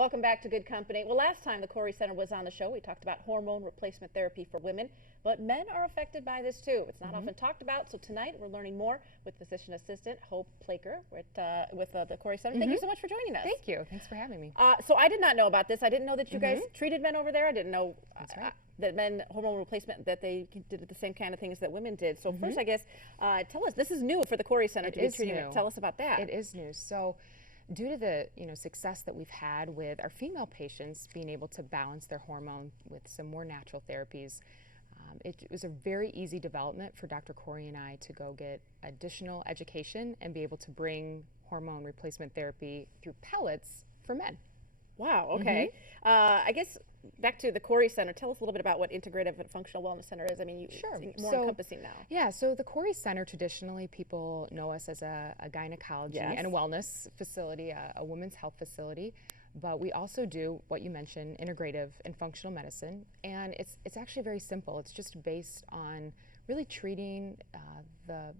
Welcome back to Good Company. Well, last time the Couri Center was on the show, we talked about hormone replacement therapy for women, but men are affected by this too. It's not often talked about, so tonight we're learning more with physician assistant Hope Plaker with the Couri Center. Thank you so much for joining us. Thank you. Thanks for having me. So I did not know about this. I didn't know that you guys treated men over there. I didn't know That's right. that men hormone replacement, that they did the same kind of things that women did. So first, I guess, tell us, this is new for the Couri Center to be treating it. Tell us about that. It is new. So due to the success that we've had with our female patients being able to balance their hormone with some more natural therapies, it was a very easy development for Dr. Couri and I to go get additional education and be able to bring hormone replacement therapy through pellets for men. Wow, okay. I guess back to the Couri Center, tell us a little bit about what Integrative and Functional Wellness Center is. I mean, it's more encompassing now. Yeah, so the Couri Center, traditionally people know us as a gynecology and a wellness facility, a women's health facility, but we also do what you mentioned, integrative and functional medicine, and it's actually very simple. It's just based on really treating the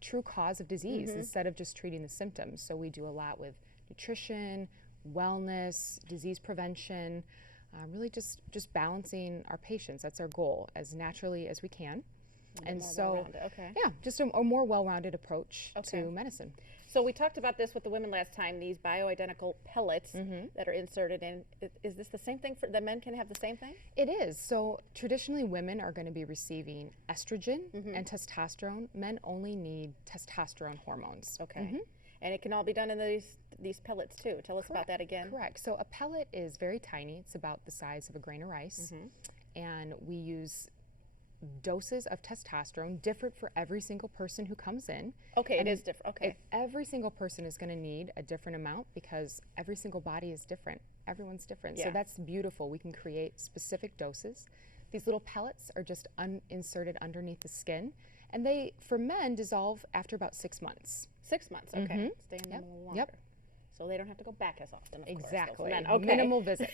true cause of disease instead of just treating the symptoms. So we do a lot with nutrition, wellness, disease prevention, really just balancing our patients. That's our goal, as naturally as we can. And so, yeah, just a more well-rounded approach to medicine. So we talked about this with the women last time, these bioidentical pellets that are inserted in. Is this the same thing for the men? Can have the same thing? It is. So traditionally women are going to be receiving estrogen and testosterone. Men only need testosterone hormones. Okay. And it can all be done in these pellets too. Tell us about that again. Correct. So a pellet is very tiny. It's about the size of a grain of rice. And we use doses of testosterone different for every single person who comes in. Okay, it is different. Okay. Every single person is going to need a different amount because every single body is different. Everyone's different. So that's beautiful. We can create specific doses. These little pellets are just inserted underneath the skin, and they, for men, dissolve after about 6 months. 6 months, okay. Stay in them a little longer. So they don't have to go back as often, of exactly. course. Okay. Minimal visits.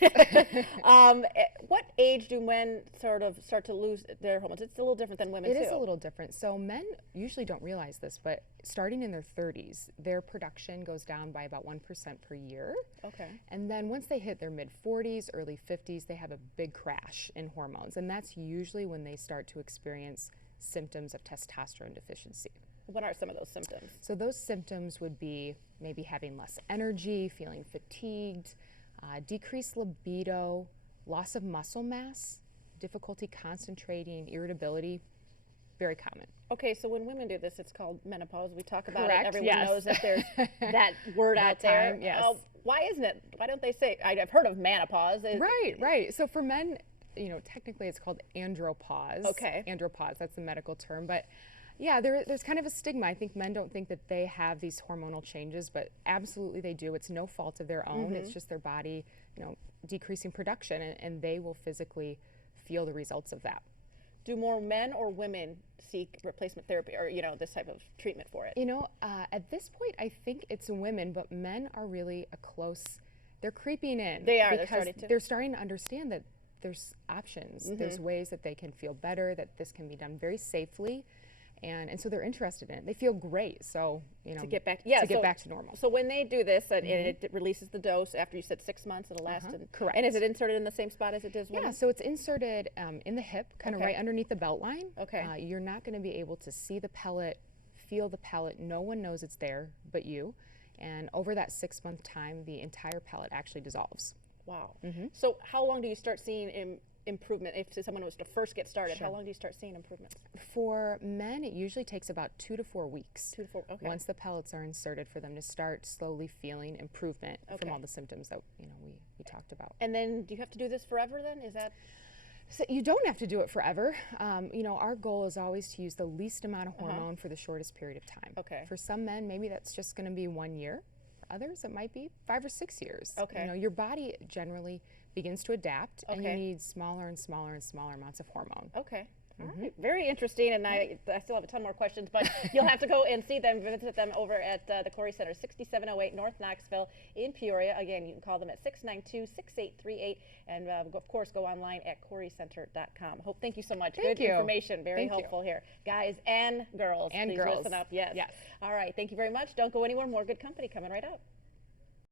What age do men sort of start to lose their hormones? It's a little different than women too. It is a little different. So men usually don't realize this, but starting in their 30s, their production goes down by about 1% per year. Okay. And then once they hit their mid-40s, early 50s, they have a big crash in hormones. And that's usually when they start to experience symptoms of testosterone deficiency. What are some of those symptoms? So those symptoms would be maybe having less energy, feeling fatigued, decreased libido, loss of muscle mass, difficulty concentrating, irritability, very common. Okay, so when women do this, it's called menopause. We talk about Correct, it. Everyone knows that there's that word out there. Yes. Why isn't it? Why don't they say, I've heard of menopause. Right. So for men, technically it's called andropause. Okay. Andropause, that's the medical term, but yeah, there's kind of a stigma. I think men don't think that they have these hormonal changes, but absolutely they do. It's no fault of their own. It's just their body, decreasing production, and they will physically feel the results of that. Do more men or women seek replacement therapy or, this type of treatment for it? At this point, I think it's women, but men are really they're creeping in. They are, because they're starting to understand that there's options. There's ways that they can feel better, that this can be done very safely. And so they're interested in it. They feel great. So to get back, back to normal. So when they do this, and it releases the dose after you said 6 months, it'll last. Correct. And is it inserted in the same spot as it is? Yeah. So it's inserted in the hip, kind of right underneath the belt line. Okay. You're not going to be able to see the pellet, feel the pellet. No one knows it's there but you. And over that 6-month time, the entire pellet actually dissolves. Wow. So how long do you start seeing improvement? If someone was to first get started, how long do you start seeing improvements? For men, it usually takes about 2 to 4 weeks. 2 to 4, okay. Once the pellets are inserted, for them to start slowly feeling improvement from all the symptoms that we talked about. And then do you have to do this forever then? Is that? So you don't have to do it forever. Our goal is always to use the least amount of hormone for the shortest period of time. Okay. For some men, maybe that's just going to be 1 year. For others, it might be 5 or 6 years. Okay. Your body generally begins to adapt, and you Okay. need smaller and smaller and smaller amounts of hormone. Okay. All right. Very interesting, and I still have a ton more questions, but you'll have to go and see them, visit them over at the Couri Center, 6708 North Knoxville in Peoria. Again, you can call them at 692-6838, and of course go online at couricenter.com. Hope, thank you so much. Thank Good you. information, very helpful here. Guys and girls, And please girls. listen up. Yes. Yes. All right, thank you very much. Don't go anywhere. More Good Company coming right up.